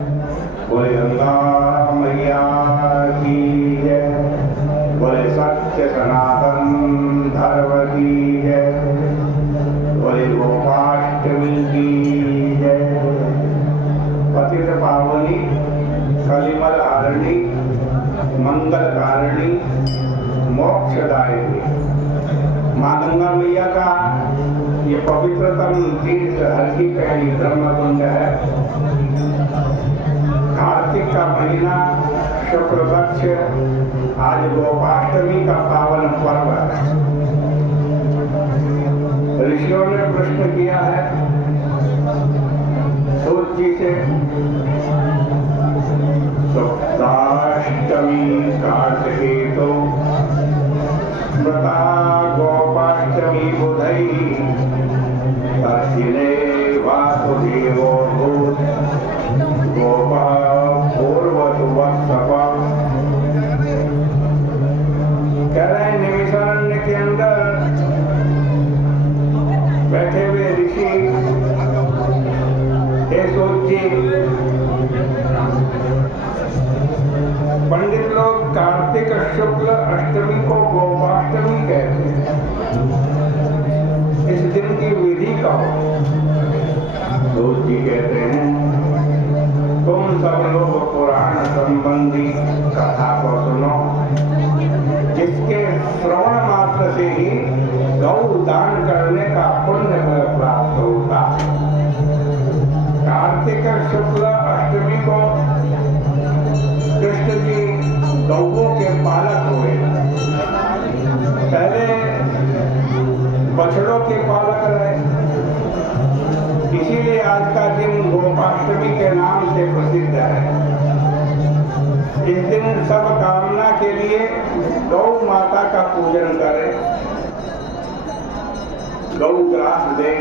बोले गंगा मैया की जय, बोले सत्य सनातन धर्म की जय, बोले गोपाष्टमी की जय। पतित पावनी कलिमल हारिणी मंगलकारिणी मोक्षदायिनी माँ गंगा मैया का ये पवित्रतम तीर्थ हर की पहली ब्रह्मकुंड है। कार्तिक का महीना शुक्ल पक्ष आज गोपाष्टमी का पावन पर्व है। ऋषियों ने प्रश्न किया है सूर्य जी से, शुक्लाष्टमी कार्तिके तो स्मृता गोपाष्टमी बुधैः तद्दिने वासुदेवो भूत् गोपः पूर्वतु वत्सपः। कह रहे हैं निमिषारण्य के अंदर बैठे हुए ऋषि हे सूत जी, पंडित लोग कार्तिक शुक्ल अष्टमी को गोपाष्टमी कहते हैं। इस दिन की विधि कहो। सूत जी कहते हैं तुम सब लोग पुराण संबंधी कथा को सुनो, जिसके श्रवण मात्र से ही गौ दान करने का पुण्य फल प्राप्त होता है। कार्तिक शुक्ल अष्टमी को कृष्ण जी गौओं के पालक हुए। पहले बछड़ों के पालक रहे, इसीलिए आज का दिन गोपाष्टमी के नाम से प्रसिद्ध है। इस दिन सब कामना के लिए गौ माता का पूजन करें, गौ ग्रास दें,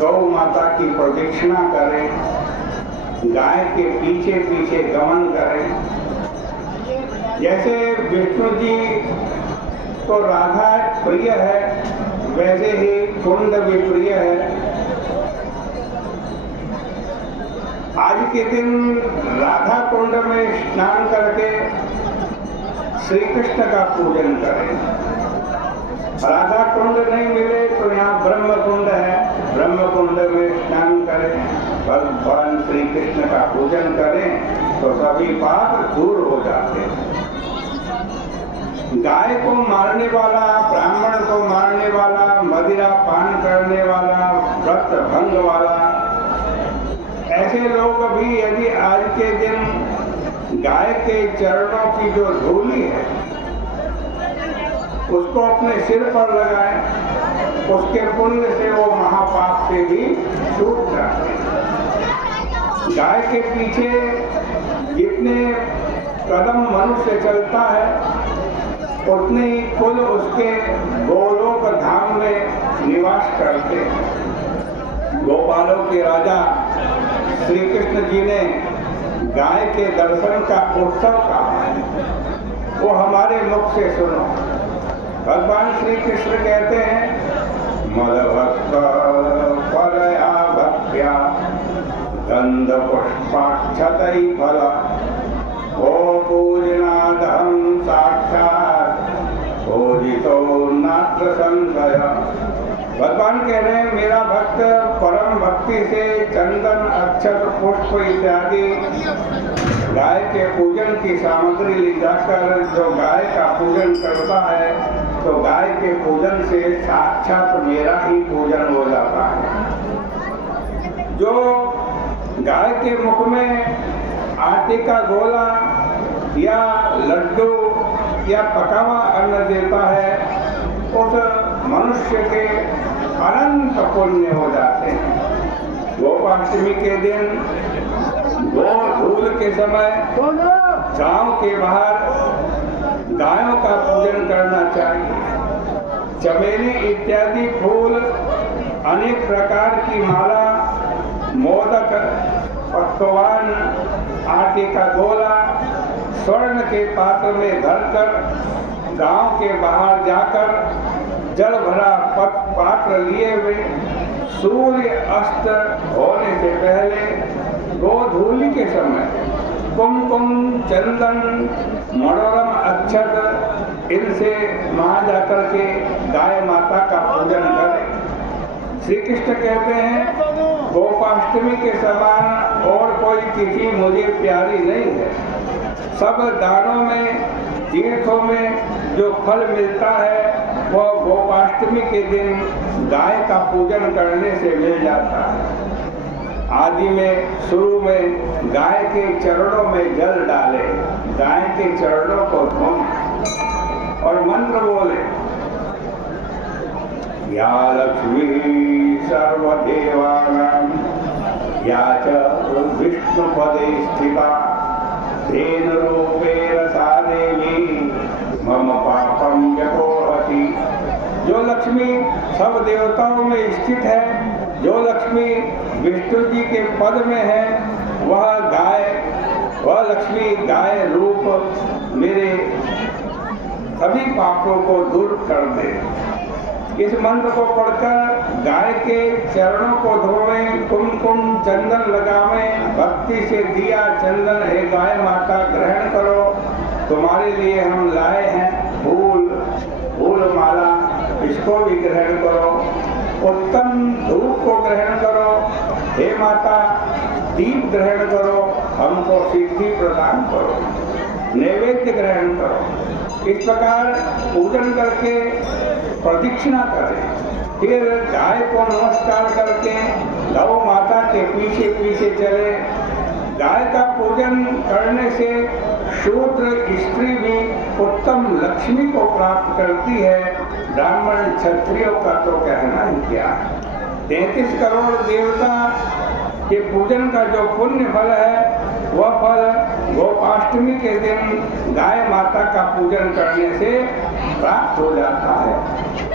गौ माता की प्रदक्षिणा करें, गाय के पीछे पीछे गमन करें। जैसे विष्णु जी को राधा प्रिय है, वैसे ही कुंड भी प्रिय है। आज के दिन राधा कुंड में स्नान करके श्री कृष्ण का पूजन करें। राधा कुंड नहीं मिले तो यहाँ ब्रह्म कुंड है, ब्रह्म कुंड में स्नान करें, भगवान श्री कृष्ण का पूजन करें तो सभी पाप दूर हो जाते हैं। गाय को मारने वाला, ब्राह्मण को मारने वाला, मदिरा पान करने वाला, व्रत भंग वाला, ऐसे लोग भी यदि आज के दिन गाय के चरणों की जो धूली है उसको अपने सिर पर लगाए, उसके पुण्य से वो महापाप से भी छूट जाते हैं। गाय के पीछे जितने कदम मनुष्य चलता है उतने ही कुल उसके गोलोक धाम में निवास करते हैं। गोपालों के राजा श्री कृष्ण जी ने गाय के दर्शन का उत्सव कहा है, वो हमारे मुख से सुनो। भगवान श्री कृष्ण कहते हैं मदभक्त फलया भक्त्या गंध पुष्पाक्षतै फल ओ पूजनादहं साक्षात् पूजितो नात्र संशय। भगवान कह रहे हैं मेरा भक्त परम भक्ति से चंदन अक्षत पुष्प इत्यादि गाय के पूजन की सामग्री ले जाकर जो गाय का पूजन करता है तो गाय के पूजन से साक्षात मेरा ही पूजन हो जाता है। जो गाय के मुख में आटे का गोला या लड्डू या पका हुआ अन्न देता है उस मनुष्य के अनंत पुण्य हो जाते हैं। गोपाष्टमी के दिन गो धूल के समय गांव के बाहर गायों का पूजन करना चाहिए। चमेली इत्यादि फूल, अनेक प्रकार की माला, मोदक, पकवान, आटे का गोला स्वर्ण के पात्र में भरकर गांव के बाहर जाकर जल भरा पात्र लिए हुए सूर्य अस्त होने से पहले गोधूलि के समय कुमकुम, चंदन, मनोरम अक्षत इनसे वहां जाकर के गाय माता का पूजन करें। श्री कृष्ण कहते हैं गोपाष्टमी के समान और कोई तिथि मुझे प्यारी नहीं है। सब दानों में, तीर्थों में जो फल मिलता है वह गोपाष्टमी के दिन गाय का पूजन करने से मिल जाता है। आदि में शुरू में गाय के चरणों में जल डाले, गाय के चरणों को धोएं और मंत्र बोले, या लक्ष्मी सर्वदेवानां या च विष्णुपदे स्थिता तेन रूपेण सा देवी मम पापम व्यपोहति। जो लक्ष्मी सब देवताओं में स्थित है, जो लक्ष्मी विष्णु जी के पद में है, वह लक्ष्मी गाय रूप मेरे सभी पापों को दूर कर दे। इस मंत्र को पढ़कर गाय के चरणों को धोएं, कुमकुम चंदन लगावें, भक्ति से दिया चंदन हे गाय माता ग्रहण करो, तुम्हारे लिए हम लाए हैं फूल माला, इसको भी ग्रहण करो। उत्तम धूप को ग्रहण करो, हे माता दीप ग्रहण करो, हमको सिद्धि प्रदान करो, नैवेद्य ग्रहण करो। इस प्रकार पूजन करके प्रदक्षिणा करें। फिर गाय को नमस्कार करके गौ माता के पीछे पीछे चले। गाय का पूजन करने से शूद्र स्त्री भी उत्तम लक्ष्मी को प्राप्त करती है। ब्राह्मण क्षत्रियों का तो कहना ही क्या है। 33 करोड़ देवता के पूजन का जो पुण्य फल है वह फल गोपाष्टमी के दिन गाय माता का पूजन करने से प्राप्त हो जाता है।